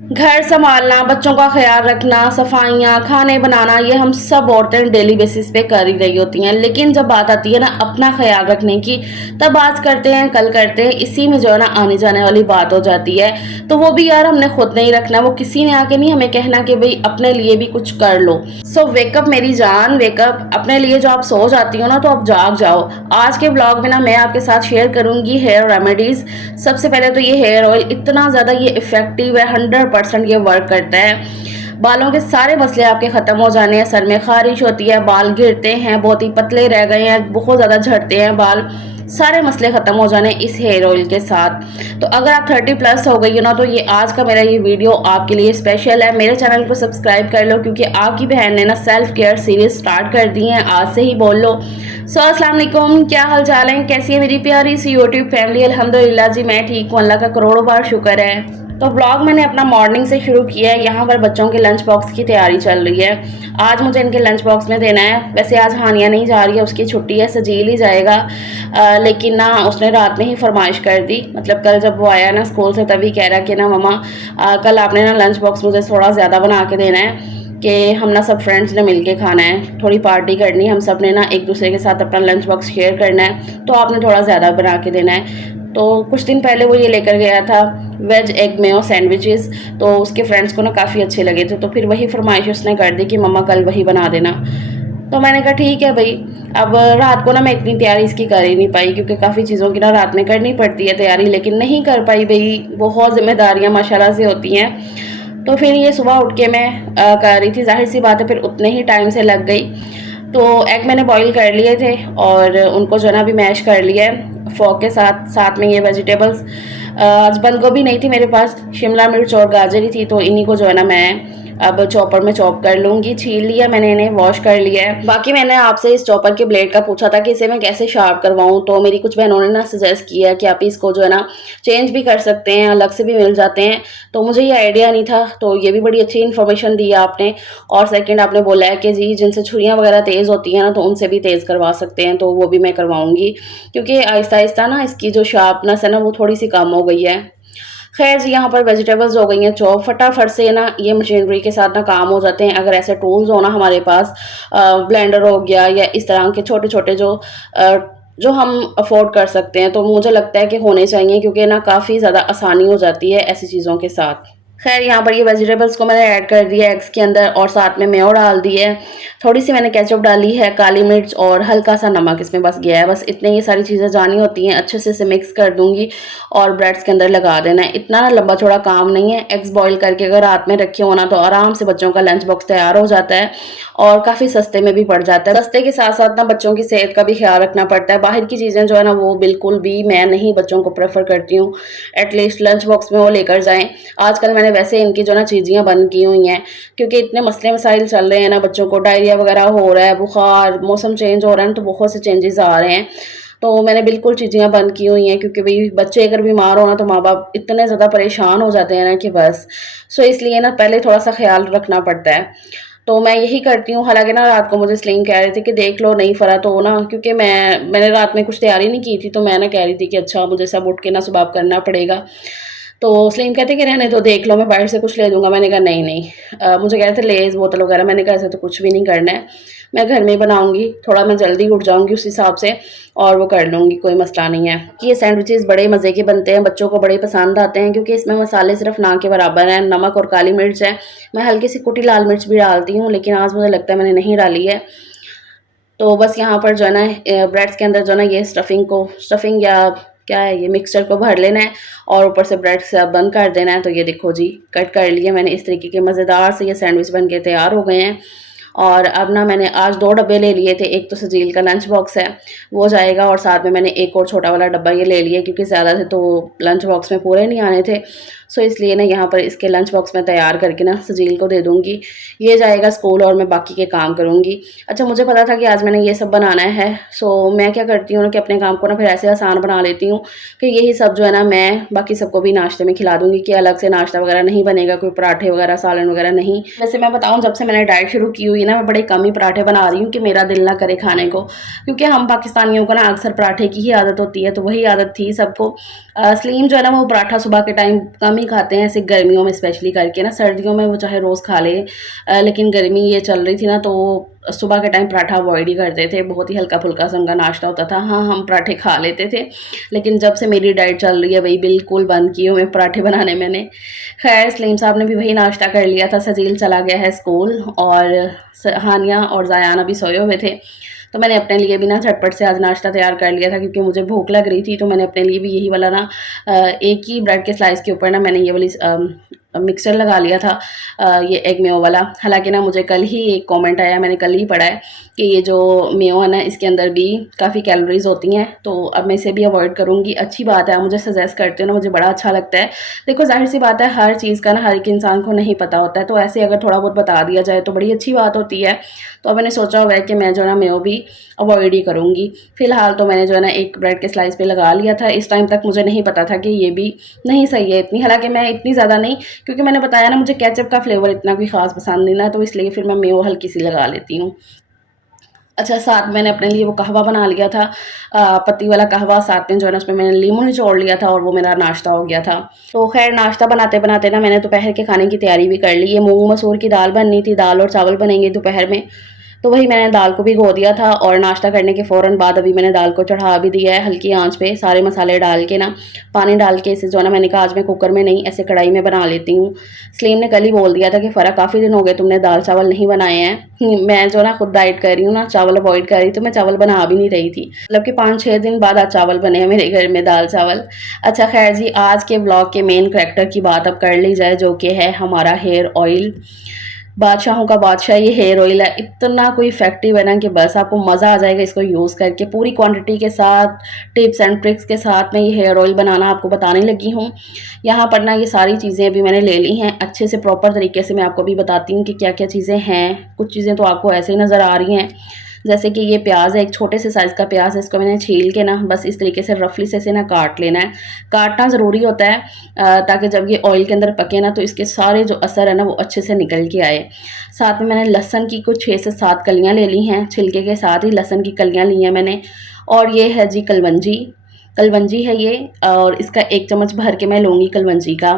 घर संभालना, बच्चों का ख्याल रखना, सफाइयाँ, खाने बनाना, ये हम सब औरतें डेली बेसिस पे कर ही रही होती हैं। लेकिन जब बात आती है ना अपना ख्याल रखने की, तब आज करते हैं कल करते हैं, इसी में जो है ना आने जाने वाली बात हो जाती है। तो वो भी यार हमने खुद नहीं रखना, वो किसी ने आके नहीं हमें कहना कि भाई अपने लिए भी कुछ कर लो। सो वेकअप मेरी जान, वेकअप। अपने लिए जो आप सो जाती हो ना तो आप जाग जाओ। आज के ब्लॉग में ना मैं आपके साथ शेयर करूंगी हेयर रेमेडीज। सबसे पहले तो ये हेयर ऑयल इतना ज़्यादा ये इफेक्टिव है, 100% ये वर्क करता है। बालों के सारे मसले आपके ख़त्म हो जाने हैं। सर में खारिश होती है, बाल गिरते हैं, बहुत ही पतले रह गए हैं, बहुत ज़्यादा झड़ते हैं बाल, सारे मसले ख़त्म हो जाने इस हेयर ऑयल के साथ। तो अगर आप 30+ हो गई हो ना तो ये आज का मेरा ये वीडियो आपके लिए स्पेशल है। मेरे चैनल को सब्सक्राइब कर लो क्योंकि आपकी बहन ने ना सेल्फ केयर सीरीज स्टार्ट कर दी है, आज से ही बोल लो। अस्सलाम वालेकुम, क्या हाल चाल है, कैसी है मेरी प्यारी सी यूट्यूब फैमिली। अल्हम्दुलिल्लाह जी मैं ठीक हूँ, अल्लाह का करोड़ों बार शुक्र है। तो ब्लॉग मैंने अपना मॉर्निंग से शुरू किया है। यहाँ पर बच्चों के लंच बॉक्स की तैयारी चल रही है। आज मुझे इनके लंच बॉक्स में देना है। वैसे आज हानिया नहीं जा रही है, उसकी छुट्टी है, सजील ही जाएगा। लेकिन ना उसने रात में ही फरमाइश कर दी, मतलब कल जब वो आया ना स्कूल से तभी कह रहा कि ना मम्मा कल आपने ना लंच बॉक्स मुझे थोड़ा ज़्यादा बना के देना है कि हम ना सब फ्रेंड्स ने मिलके खाना है, थोड़ी पार्टी करनी है, हम सब ने ना एक दूसरे के साथ अपना लंच बॉक्स शेयर करना है, तो आपने थोड़ा ज़्यादा बना के देना है। तो कुछ दिन पहले वो ये लेकर गया था वेज एग मेयो सैंडविचेस, तो उसके फ्रेंड्स को ना काफ़ी अच्छे लगे थे, तो फिर वही फरमाइश उसने कर दी कि मम्मा कल वही बना देना। तो मैंने कहा ठीक है भाई। अब रात को ना मैं इतनी तैयारी इसकी कर ही नहीं पाई क्योंकि काफ़ी चीज़ों की ना रात में करनी पड़ती है तैयारी, लेकिन नहीं कर पाई भाई, बहुत जिम्मेदारियाँ माशाल्लाह से होती हैं। तो फिर ये सुबह उठ के मैं कर रही थी, जाहिर सी बात है फिर उतने ही टाइम से लग गई। तो एग मैंने बॉईल कर लिए थे और उनको जो है ना अभी मैश कर लिया है फोक के साथ। साथ में ये वेजिटेबल्स, आज बंद गोभी नहीं थी मेरे पास, शिमला मिर्च और गाजर ही थी, तो इन्हीं को जो है ना मैं अब चॉपर में चॉप कर लूँगी। छील लिया मैंने, इन्हें वॉश कर लिया है। बाकी मैंने आपसे इस चॉपर के ब्लेड का पूछा था कि इसे मैं कैसे शार्प करवाऊँ, तो मेरी कुछ बहनों ने ना सजेस्ट किया कि आप इसको जो है ना चेंज भी कर सकते हैं, अलग से भी मिल जाते हैं। तो मुझे ये आइडिया नहीं था, तो ये भी बड़ी अच्छी इन्फॉर्मेशन दी है आपने। और सेकंड आपने बोला है कि जी जिनसे छुरियाँ वगैरह तेज़ होती हैं ना तो उनसे भी तेज़ करवा सकते हैं, तो वो भी मैं करवाऊँगी क्योंकि आहिस्ता आहिस्ता ना इसकी जो शार्पनेस है ना वो थोड़ी सी कम हो गई है। खैर जी, यहाँ पर वेजिटेबल्स हो गई हैं चॉप, फटाफट से ना ये मशीनरी के साथ ना काम हो जाते हैं अगर ऐसे टूल्स हो ना हमारे पास। ब्लेंडर हो गया या इस तरह के छोटे छोटे जो हम अफोर्ड कर सकते हैं, तो मुझे लगता है कि होने चाहिए क्योंकि ना काफ़ी ज़्यादा आसानी हो जाती है ऐसी चीज़ों के साथ। खैर यहाँ पर ये वेजिटेबल्स को मैंने ऐड कर दिया एग्स के अंदर और साथ में मेयो डाल दी है, थोड़ी सी मैंने केचप डाली है, काली मिर्च और हल्का सा नमक इसमें बस गया है। बस इतने ये सारी चीज़ें जानी होती हैं, अच्छे से इसे मिक्स कर दूंगी और ब्रेड्स के अंदर लगा देना है। इतना लंबा चौड़ा काम नहीं है। एग्स बॉईल करके अगर रात में रखे हो ना तो आराम से बच्चों का लंच बॉक्स तैयार हो जाता है और काफ़ी सस्ते में भी पड़ जाता है। सस्ते के साथ साथ ना बच्चों की सेहत का भी ख्याल रखना पड़ता है। बाहर की चीज़ें जो है ना वो बिल्कुल भी मैं नहीं बच्चों को प्रेफर करती हूँ, एटलीस्ट लंच बॉक्स में वो लेकर जाएँ। आजकल मैंने वैसे इनकी जो ना चीज़ियाँ बंद की हुई हैं क्योंकि इतने मसले मसाइल चल रहे हैं ना, बच्चों को डायरिया वगैरह हो रहा है, बुखार, मौसम चेंज हो रहा है तो बहुत से चेंजेस आ रहे हैं। तो मैंने बिल्कुल चीज़ियाँ बंद की हुई हैं क्योंकि भाई बच्चे अगर बीमार हो ना तो माँ बाप इतने ज़्यादा परेशान हो जाते हैं ना कि बस। सो इसलिए ना पहले थोड़ा सा ख्याल रखना पड़ता है। तो मैं यही करती हूँ। हालाँकि ना रात को मुझे सलीम कह रहे थे कि देख लो नहीं फ़रा तो ना, क्योंकि मैंने रात में कुछ तैयारी नहीं की थी तो मैं ना कह रही थी कि अच्छा मुझे सब उठ के ना सुबह करना पड़ेगा। तो सलीम कहते कि रहने दो, देख लो मैं बाहर से कुछ ले दूँगा। मैंने कहा नहीं नहीं, मुझे कह रहे थे लेज़ बोतल वगैरह, मैंने कहा ऐसे तो कुछ भी नहीं करना है, मैं घर में ही बनाऊँगी, थोड़ा मैं जल्दी उठ जाऊँगी उस हिसाब से और वो कर लूँगी, कोई मसला नहीं है। कि ये सैंडविचेस बड़े मज़े के बनते हैं, बच्चों को बड़े पसंद आते हैं क्योंकि इसमें मसाले सिर्फ ना के बराबर हैं, नमक और काली मिर्च है। मैं हल्की सी कुटी लाल मिर्च भी डालती हूँ लेकिन आज मुझे लगता है मैंने नहीं डाली है। तो बस यहाँ पर जो है ना ब्रेड्स के अंदर जो है ना ये स्टफिंग या क्या है ये मिक्सचर को भर लेना है और ऊपर से ब्रेड से बंद कर देना है। तो ये देखो जी कट कर लिए मैंने, इस तरीके के मज़ेदार से ये सैंडविच बन के तैयार हो गए हैं। और अब ना मैंने आज 2 डब्बे ले लिए थे, एक तो सजील का लंच बॉक्स है वो जाएगा और साथ में मैंने एक और छोटा वाला डब्बा ये ले लिया क्योंकि ज़्यादा थे तो लंच बॉक्स में पूरे नहीं आने थे। सो इसलिए ना यहाँ पर इसके लंच बॉक्स में तैयार करके ना सजील को दे दूँगी, ये जाएगा स्कूल और मैं बाकी के काम करूँगी। अच्छा मुझे पता था कि आज मैंने ये सब बनाना है, सो मैं क्या करती हूँ ना कि अपने काम को ना फिर ऐसे आसान बना लेती हूँ कि यही सब जो है ना मैं बाकी सबको भी नाश्ते में खिला दूँगी कि अलग से नाश्ता वगैरह नहीं बनेगा, कोई पराठे वगैरह सालन वगैरह नहीं। वैसे मैं बताऊँ जब से मैंने डाइट शुरू की हुई है ना मैं बड़े कम ही पराठे बना रही हूँ कि मेरा दिल ना करे खाने को, क्योंकि हम पाकिस्तानियों को ना अक्सर पराठे की ही आदत होती है, तो वही आदत थी सबको। सलीम जो है ना वो पराठा सुबह के टाइम कम ही खाते हैं, ऐसे गर्मियों में स्पेशली करके ना। सर्दियों में वो चाहे रोज़ खा ले, लेकिन गर्मी ये चल रही थी ना, तो सुबह के टाइम पराठा अवॉइड ही करते थे। बहुत ही हल्का-फुल्का सा उनका नाश्ता होता था। हाँ, हम पराठे खा लेते थे, लेकिन जब से मेरी डाइट चल रही है वही बिल्कुल बंद किए हुए पराठे बनाने मैंने। खैर सलीम साहब ने भी वही नाश्ता कर लिया था, सजील चला गया है स्कूल और हानिया और ज़ायान अभी सोए हुए थे। तो मैंने अपने लिए भी ना झटपट से आज नाश्ता तैयार कर लिया था, क्योंकि मुझे भूख लग रही थी। तो मैंने अपने लिए भी यही वाला ना एक ही ब्रेड के स्लाइस के ऊपर ना मैंने ये वाली मिक्सचर लगा लिया था, ये एग मेयो वाला। हालांकि ना मुझे कल ही एक कमेंट आया, मैंने कल ही पढ़ा है कि ये जो मेयो है ना इसके अंदर भी काफ़ी कैलोरीज होती हैं, तो अब मैं इसे भी अवॉइड करूँगी। अच्छी बात है, आप मुझे सजेस्ट करते हो ना, मुझे बड़ा अच्छा लगता है। देखो जाहिर सी बात है, हर चीज़ का ना हर एक इंसान को नहीं पता होता है, तो ऐसे अगर थोड़ा बहुत बता दिया जाए तो बड़ी अच्छी बात होती है। तो अब मैंने सोचा हुआ है कि मैं जो है ना मेयो भी अवॉइड ही करूँगी। फ़िलहाल तो मैंने जो है ना एक ब्रेड के स्लाइस पे लगा लिया था। इस टाइम तक मुझे नहीं पता था कि ये भी नहीं सही है इतनी, हालांकि मैं इतनी ज़्यादा नहीं, क्योंकि मैंने बताया ना मुझे केचप का फ्लेवर इतना कोई ख़ास पसंद नहीं ना, तो इसलिए फिर मैं मेयो हल्की सी लगा लेती हूँ। अच्छा, साथ में मैंने अपने लिए वो कहवा बना लिया था, पत्ती वाला कहवा। साथ में जो है ना उसमें मैंने लीमू निचोड़ लिया था और वो मेरा नाश्ता हो गया था। तो खैर नाश्ता बनाते बनाते ना मैंने दोपहर के खाने की तैयारी भी कर ली। ये मूंग मसूर की दाल बननी थी, दाल और चावल बनेंगे दोपहर में। तो वही मैंने दाल को भिगो दिया था और नाश्ता करने के फ़ौरन बाद अभी मैंने दाल को चढ़ा भी दिया है हल्की आंच पे, सारे मसाले डाल के ना, पानी डाल के। इसे जो है ना मैंने कहा आज मैं कुकर में नहीं ऐसे कढ़ाई में बना लेती हूँ। सलीम ने कल ही बोल दिया था कि फ़र्क काफ़ी दिन हो गए तुमने दाल चावल नहीं बनाए हैं। मैं जो ना खुद डाइट कर रही हूँ ना, चावल अवॉइड कर रही, तो मैं चावल बना भी नहीं रही थी। मतलब कि 5-6 दिन बाद आज चावल बने हैं मेरे घर में, दाल चावल। अच्छा खैर जी, आज के ब्लॉग के मेन करैक्टर की बात अब कर ली जाए, जो कि है हमारा हेयर ऑयल। बादशाहों का बादशाह ये हेयर ऑयल है, इतना कोई इफेक्टिव है ना कि बस आपको मज़ा आ जाएगा इसको यूज़ करके। पूरी क्वांटिटी के साथ, टिप्स एंड ट्रिक्स के साथ मैं ये हेयर ऑयल बनाना आपको बताने लगी हूँ। यहाँ पर ना ये सारी चीज़ें अभी मैंने ले ली हैं, अच्छे से प्रॉपर तरीके से मैं आपको भी बताती हूँ कि क्या क्या चीज़ें हैं। कुछ चीज़ें तो आपको ऐसे ही नज़र आ रही हैं, जैसे कि ये प्याज है, एक छोटे से साइज़ का प्याज है, इसको मैंने छील के ना बस इस तरीके से रफली से इसे ना काट लेना है। काटना ज़रूरी होता है ताकि जब ये ऑयल के अंदर पके ना तो इसके सारे जो असर है ना वो अच्छे से निकल के आए। साथ में मैंने लहसुन की कुछ 6 से 7 कलियाँ ले ली हैं, छिलके के साथ ही लहसुन की कलियाँ ली हैं मैंने। और ये है जी कलवंजी, कलवंजी है ये, और इसका 1 चम्मच भर के मैं लूँगी कलवंजी का।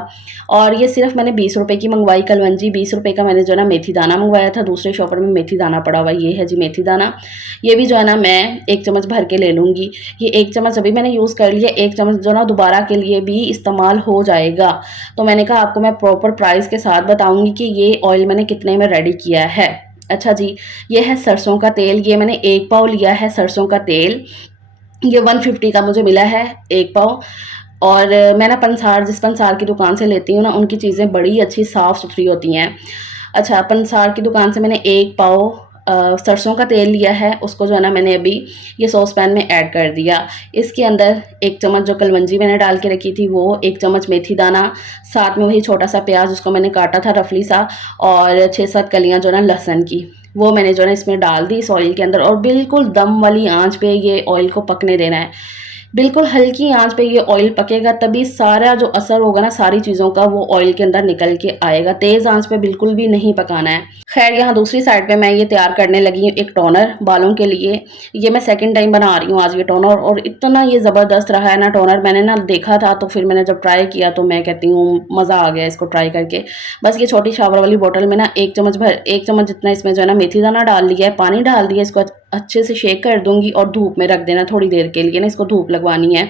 और ये सिर्फ मैंने 20 रुपए की मंगवाई कलवंजी। 20 रुपए का मैंने जो है ना मेथी दाना मंगवाया था, दूसरे शॉपर में मेथी दाना पड़ा हुआ। ये है जी मेथी दाना, ये भी जो है ना मैं 1 चम्मच भर के ले लूँगी। ये 1 चम्मच अभी मैंने यूज़ कर लिया, 1 चम्मच जो ना दोबारा के लिए भी इस्तेमाल हो जाएगा। तो मैंने कहा आपको मैं प्रॉपर प्राइस के साथ बताऊँगी कि ये ऑयल मैंने कितने में रेडी किया है। अच्छा जी, ये है सरसों का तेल, ये मैंने 1 पाव लिया है सरसों का तेल। ये 150 का मुझे मिला है 1 पाव। और मैं ना पंसार, जिस पंसार की दुकान से लेती हूँ ना, उनकी चीज़ें बड़ी अच्छी साफ़ सुथरी होती हैं। अच्छा, पंसार की दुकान से मैंने 1 पाव सरसों का तेल लिया है, उसको जो है ना मैंने अभी ये सॉस पैन में ऐड कर दिया। इसके अंदर 1 चम्मच जो कलवंजी मैंने डाल के रखी थी वो, 1 चम्मच मेथी दाना, साथ में वही छोटा सा प्याज उसको मैंने काटा था रफली सा, और 6-7 कलियाँ जो है ना लहसुन की, वो मैंने जो है ना इसमें डाल दी इस ऑयल के अंदर। और बिल्कुल दम वाली आंच पे ये ऑयल को पकने देना है। बिल्कुल हल्की आंच पे ये ऑयल पकेगा, तभी सारा जो असर होगा ना सारी चीज़ों का वो ऑयल के अंदर निकल के आएगा। तेज़ आंच पे बिल्कुल भी नहीं पकाना है। खैर यहाँ दूसरी साइड पे मैं ये तैयार करने लगी हूँ एक टोनर बालों के लिए। ये मैं सेकंड टाइम बना रही हूँ आज ये टोनर, और इतना ये ज़बरदस्त रहा है ना टोनर। मैंने ना देखा था तो फिर मैंने जब ट्राई किया तो मैं कहती हूँ मज़ा आ गया इसको ट्राई करके। बस ये छोटी शावर वाली बोतल में ना 1 चम्मच जितना इसमें जो है ना मेथी दाना डाल लिया है, पानी डाल दिया, इसको अच्छे से शेक कर दूंगी और धूप में रख देना थोड़ी देर के लिए ना, इसको धूप लगवानी है।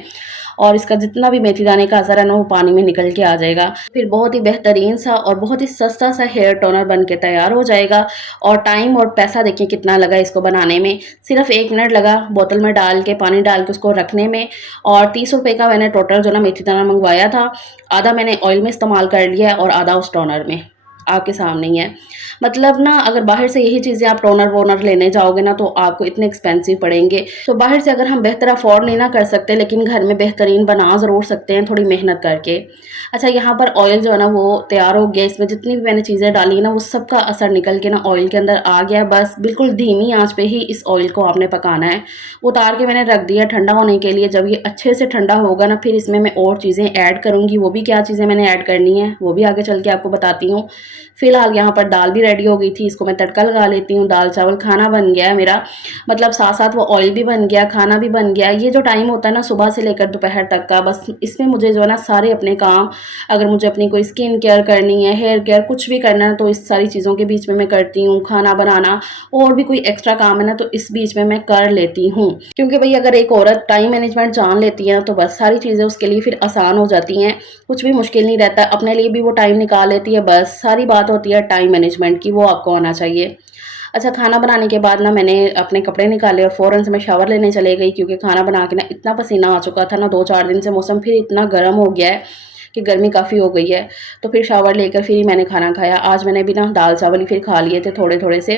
और इसका जितना भी मेथी दाने का असर है ना वो पानी में निकल के आ जाएगा। फिर बहुत ही बेहतरीन सा और बहुत ही सस्ता सा हेयर टोनर बन के तैयार हो जाएगा। और टाइम और पैसा देखिए कितना लगा इसको बनाने में, सिर्फ 1 मिनट लगा बोतल में डाल के, पानी डाल के उसको रखने में। और 30 रुपये का मैंने टोटल जो ना मेथी दाना मंगवाया था, आधा मैंने ऑयल में इस्तेमाल कर लिया है और आधा उस टोनर में, आपके सामने ही है। मतलब ना अगर बाहर से यही चीज़ें आप टोनर वोनर लेने जाओगे ना तो आपको इतने एक्सपेंसिव पड़ेंगे। तो बाहर से अगर हम बेहतर अफोर्ड नहीं ना कर सकते, लेकिन घर में बेहतरीन बना ज़रूर सकते हैं थोड़ी मेहनत करके। अच्छा, यहाँ पर ऑयल जो है ना वो तैयार हो गया। इसमें जितनी भी मैंने चीज़ें डाली ना वो सब का असर निकल के ना ऑयल के अंदर आ गया। बस बिल्कुल धीमी आंच पे ही इस ऑयल को आपने पकाना है। उतार के मैंने रख दिया ठंडा होने के लिए। जब ये अच्छे से ठंडा होगा ना फिर इसमें मैं और चीज़ें ऐड करूँगी। वो भी क्या चीज़ें मैंने ऐड करनी है वो भी आगे चल के आपको बताती हूँ। फ़िलहाल यहाँ पर दाल भी रेडी हो गई थी, इसको मैं तड़का लगा लेती हूँ। दाल चावल खाना बन गया है मेरा, मतलब साथ-साथ वो ऑयल भी बन गया, खाना भी बन गया। ये जो टाइम होता है ना सुबह से लेकर दोपहर तक का, बस इसमें मुझे जो है ना सारे अपने काम, अगर मुझे अपनी कोई स्किन केयर करनी है, हेयर केयर कुछ भी करना है तो इस सारी चीज़ों के बीच में मैं करती हूँ। खाना बनाना और भी कोई एक्स्ट्रा काम है ना तो इस बीच में मैं कर लेती हूँ। क्योंकि भई अगर एक औरत टाइम मैनेजमेंट जान लेती है तो बस सारी चीज़ें उसके लिए फिर आसान हो जाती हैं। कुछ भी मुश्किल नहीं रहता, अपने लिए भी वो टाइम निकाल लेती है। बस सारी बात होती है टाइम मैनेजमेंट की, वो आपको आना चाहिए। अच्छा, खाना बनाने के बाद ना मैंने अपने कपड़े निकाले और फ़ौरन से मैं शावर लेने चले गई, क्योंकि खाना बना के ना इतना पसीना आ चुका था ना, 2-4 दिन से मौसम फिर इतना गर्म हो गया है कि गर्मी काफ़ी हो गई है। तो फिर शावर लेकर फिर ही मैंने खाना खाया। आज मैंने भी ना दाल चावल ही फिर खा लिए थे थोड़े-थोड़े से।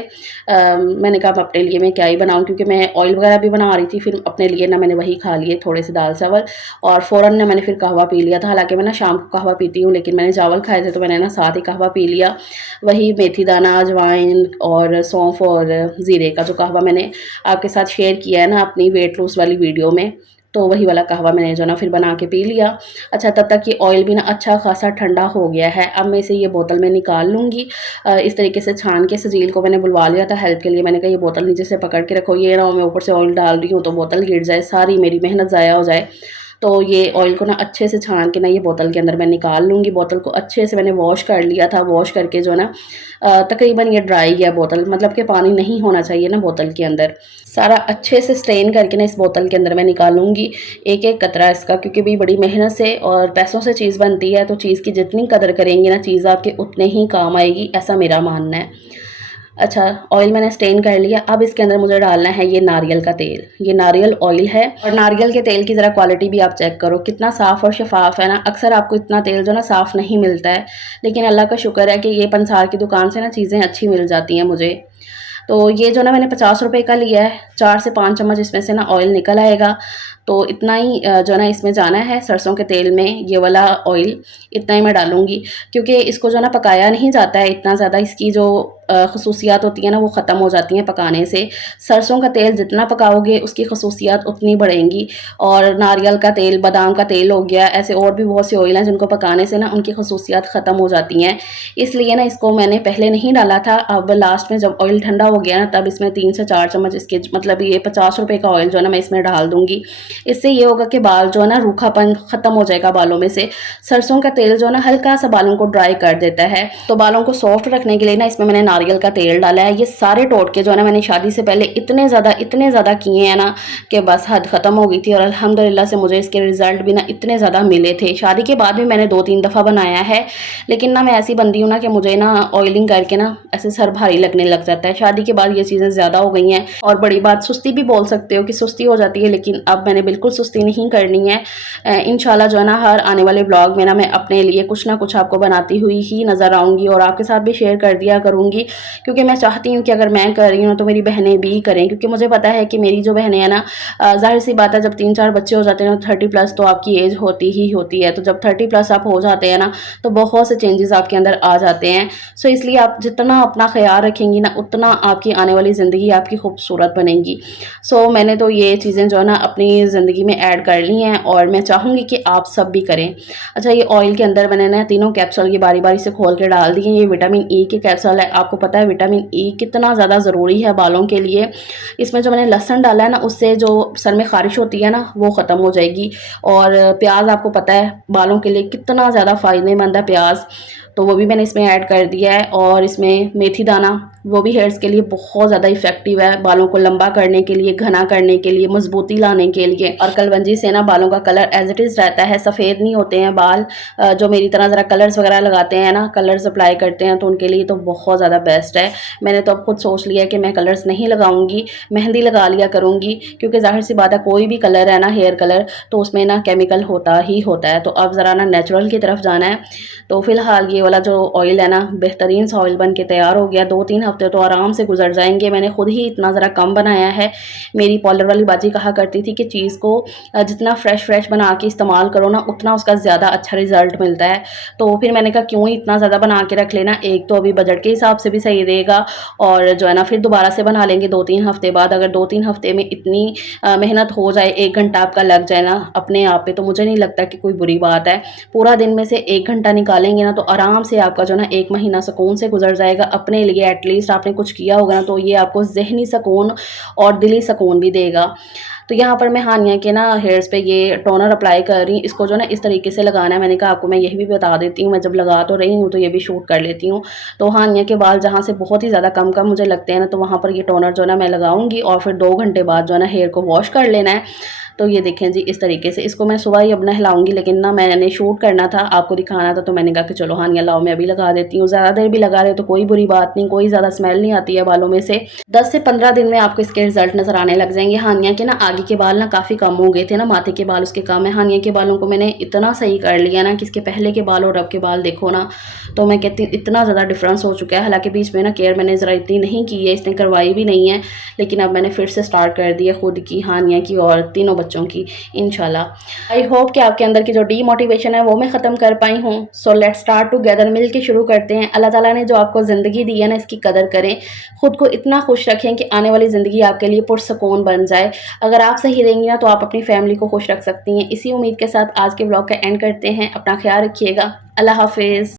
मैंने कहा अब अपने लिए मैं क्या ही बनाऊँ, क्योंकि मैं ऑयल वगैरह भी बना रही थी, फिर अपने लिए ना मैंने वही खा लिए थोड़े से दाल चावल, और फ़ौरन ना मैंने फिर कहवा पी लिया था। हालाँकि मैं ना शाम को कहवा पीती हूँ, लेकिन मैंने चावल खाए थे तो मैंने ना साथ ही कहवा पी लिया। वही मेथी दाना, अजवाइन और सौंफ और ज़ीरे का जो कहवा मैंने आपके साथ शेयर किया है ना अपनी वेट लॉस वाली वीडियो में, तो वही वाला कहवा मैंने जो ना फिर बना के पी लिया। अच्छा, तब तक ये ऑयल भी ना अच्छा खासा ठंडा हो गया है। अब मैं इसे ये बोतल में निकाल लूँगी। इस तरीके से छान के सजील को मैंने बुलवा लिया था हेल्प के लिए। मैंने कहा ये बोतल नीचे से पकड़ के रखो, ये ना मैं ऊपर से ऑयल डाल रही हूँ तो बोतल गिर जाए, सारी मेरी मेहनत ज़ाया हो जाए। तो ये ऑयल को ना अच्छे से छान के ना ये बोतल के अंदर मैं निकाल लूँगी। बोतल को अच्छे से मैंने वॉश कर लिया था। वॉश करके जो ना तकरीबन ये ड्राई है बोतल, मतलब कि पानी नहीं होना चाहिए ना बोतल के अंदर। सारा अच्छे से स्ट्रेन करके ना इस बोतल के अंदर मैं निकालूँगी एक-एक कतरा इसका, क्योंकि भी बड़ी मेहनत से और पैसों से चीज़ बनती है, तो चीज़ की जितनी कदर करेंगे ना चीज़ आपके उतने ही काम आएगी, ऐसा मेरा मानना है। अच्छा, ऑयल मैंने स्टेन कर लिया। अब इसके अंदर मुझे डालना है ये नारियल का तेल। ये नारियल ऑयल है, और नारियल के तेल की ज़रा क्वालिटी भी आप चेक करो कितना साफ़ और शफ़ाफ़ है ना। अक्सर आपको इतना तेल जो ना साफ़ नहीं मिलता है, लेकिन अल्लाह का शुक्र है कि ये पंसार की दुकान से ना चीज़ें अच्छी मिल जाती हैं मुझे। तो ये जो ना मैंने 50 रुपए का लिया है, 4 से 5 चम्मच इसमें से ना ऑयल निकल आएगा। तो इतना ही जो ना इसमें जाना है सरसों के तेल में, ये वाला ऑयल इतना ही मैं डालूँगी, क्योंकि इसको जो ना पकाया नहीं जाता है इतना ज़्यादा। इसकी जो ख़ुसूसियात होती हैं ना वो ख़त्म हो जाती हैं पकाने से। सरसों का तेल जितना पकाओगे उसकी ख़ुसूसियात उतनी बढ़ेंगी। और नारियल का तेल, बादाम का तेल हो गया, ऐसे और भी बहुत से ऑयल हैं जिनको पकाने से ना उनकी ख़ुसूसियात ख़त्म हो जाती हैं। इसलिए ना इसको मैंने पहले नहीं डाला था। अब लास्ट में जब ऑयल ठंडा हो गया ना तब इसमें 3 से 4 चम्मच इसके, मतलब ये 50 रुपए का ऑयल जो है ना मैं इसमें डाल दूँगी। इससे ये होगा कि बाल जो है ना रूखापन ख़त्म हो जाएगा बालों में से। सरसों का तेल जो है ना हल्का सा बालों को ड्राई कर देता है। तो बालों को सॉफ्ट रखने के लिए ना इसमें मैंने नारियल का तेल डाला है। ये सारे टोटके जो है ना मैंने शादी से पहले इतने ज़्यादा किए हैं ना कि बस हद ख़त्म हो गई थी, और अल्हम्दुलिल्लाह से मुझे इसके रिज़ल्ट भी ना इतने ज़्यादा मिले थे। शादी के बाद भी मैंने 2-3 दफ़ा बनाया है, लेकिन ना मैं ऐसी बंदी हूँ ना कि मुझे ना ऑयलिंग करके ना ऐसे सर भारी लगने लग जाता है। शादी के बाद ये चीज़ें ज़्यादा हो गई हैं, और बड़ी बात सुस्ती भी बोल सकते हो कि सुस्ती हो जाती है, लेकिन अब मैंने बिल्कुल सुस्ती नहीं करनी है। इंशाल्लाह जो है ना हर आने वाले ब्लॉग में ना मैं अपने लिए कुछ ना कुछ आपको बनाती हुई ही नज़र आऊँगी, और आपके साथ भी शेयर कर दिया करूँगी, क्योंकि मैं चाहती हूँ कि अगर मैं कर रही हूँ तो मेरी बहनें भी करें। क्योंकि मुझे पता है कि मेरी जो बहनें हैं ना, ज़ाहिर सी बात है जब 3-4 बच्चे हो जाते हैं, 30+ तो आपकी एज होती ही होती है। तो जब 30+ आप हो जाते हैं ना तो बहुत से चेंजेस आपके अंदर आ जाते हैं। सो इसलिए आप जितना अपना ख्याल रखेंगी ना उतना आपकी आने वाली ज़िंदगी आपकी खूबसूरत बनेगी। सो मैंने तो ये चीज़ें जो है ना अपनी ज़िंदगी में ऐड कर ली हैं, और मैं चाहूँगी कि आप सब भी करें। अच्छा, ये ऑयल के अंदर मैंने ना तीनों कैप्सूल ये बारी-बारी से खोल के डाल दिए। ये विटामिन ई के कैप्सूल है। आपको पता है विटामिन ई कितना ज़्यादा ज़रूरी है बालों के लिए। इसमें जो मैंने लहसुन डाला है ना उससे जो सर में ख़ारिश होती है ना वो ख़त्म हो जाएगी। और प्याज आपको पता है बालों के लिए कितना ज़्यादा फ़ायदेमंद है प्याज, तो वो भी मैंने इसमें ऐड कर दिया है। और इसमें मेथी दाना, वो भी हेयर्स के लिए बहुत ज़्यादा इफेक्टिव है, बालों को लंबा करने के लिए, घना करने के लिए, मजबूती लाने के लिए। और कलवंजी से ना बालों का कलर एज इट इज़ रहता है, सफ़ेद नहीं होते हैं बाल। जो मेरी तरह ज़रा कलर्स वगैरह लगाते हैं ना, कलर्स अप्लाई करते हैं, तो उनके लिए तो बहुत ज़्यादा बेस्ट है। मैंने तो अब खुद सोच लिया है कि मैं कलर्स नहीं लगाऊंगी, मेहंदी लगा लिया करूँगी, क्योंकि ज़ाहिर सी बात है कोई भी कलर है ना, हेयर कलर, तो उसमें ना केमिकल होता ही होता है। तो अब ज़रा ना नेचुरल की तरफ जाना है। तो फ़िलहाल ये वाला जो ऑयल है ना बेहतरीन सा ऑयल बन के तैयार हो गया। 2-3 हफ्ते तो आराम से गुजर जाएंगे। मैंने खुद ही इतना ज़रा कम बनाया है। मेरी पार्लर वाली बाजी कहा करती थी कि चीज़ को जितना फ्रेश बना के इस्तेमाल करो ना उतना उसका ज़्यादा अच्छा रिजल्ट मिलता है। तो फिर मैंने कहा क्यों ही इतना ज़्यादा बना के रख लेना, एक तो अभी बजट के हिसाब से भी सही रहेगा, और जो है ना फिर दोबारा से बना लेंगे 2-3 हफ्ते बाद। अगर 2-3 हफ्ते में इतनी मेहनत हो जाए, 1 घंटा आपका लग जाए ना अपने आप पे, तो मुझे नहीं लगता कि कोई बुरी बात है। पूरा दिन में से 1 घंटा निकालेंगे ना तो आराम आराम से आपका जो ना 1 महीना सुकून से गुजर जाएगा। अपने लिए एटलीस्ट आपने कुछ किया होगा ना, तो ये आपको ज़हनी सुकून और दिली सुकून भी देगा। तो यहाँ पर मैं हानिया के ना हेयर्स पे ये टोनर अप्लाई कर रही हूँ। इसको जो ना इस तरीके से लगाना है। मैंने कहा आपको मैं यही भी बता देती हूँ, मैं जब लगा तो रही हूँ तो ये भी शूट कर लेती हूँ। तो हानिया के बाल जहाँ से बहुत ही ज़्यादा कम कम मुझे लगते हैं ना, तो वहाँ पर ये टोनर जो ना मैं लगाऊंगी और फिर 2 घंटे बाद जो है ना हेयर को वॉश कर लेना है। तो ये देखें जी, इस तरीके से इसको मैं सुबह ही अब नहलाऊंगी, लेकिन ना मैंने शूट करना था, आपको दिखाना था, तो मैंने कहा कि चलो हानिया लाओ मैं अभी लगा देती हूँ। ज़्यादा देर भी लगा रहे हो तो कोई बुरी बात नहीं, कोई ज़्यादा स्मेल नहीं आती है बालों में से। 10 से 15 दिन में आपको इसके रिजल्ट नज़र आने लग जाएंगे। हानिया के ना आगे के बाल ना काफ़ी कम हो गए थे ना, माथे के बाल उसके कम है। हानिया के बालों को मैंने इतना सही कर लिया ना कि इसके पहले के बाल और अब के बाल देखो ना, तो मैं कहती हूँ इतना ज़्यादा डिफरेंस हो चुका है। हालांकि बीच में ना केयर मैंने ज़रा इतनी नहीं की है, इसने करवाई भी नहीं है, लेकिन अब मैंने फिर से स्टार्ट कर दी है, खुद की, हानिया की और तीनों बच्चों की इंशाल्लाह। आई होप कि आपके अंदर की जो डीमोटिवेशन है वो मैं ख़त्म कर पाई हूँ। सो लेट्स स्टार्ट टुगेदर, मिल के शुरू करते हैं। अल्लाह ताला ने जो आपको ज़िंदगी दी है ना, इसकी कदर करें। ख़ुद को इतना खुश रखें कि आने वाली ज़िंदगी आपके लिए पुरसकून बन जाए। अगर आप सही रहेंगी ना, तो आप अपनी फैमिली को खुश रख सकती हैं। इसी उम्मीद के साथ आज के ब्लॉग का एंड करते हैं। अपना ख्याल रखिएगा। अल्लाह हाफिज़।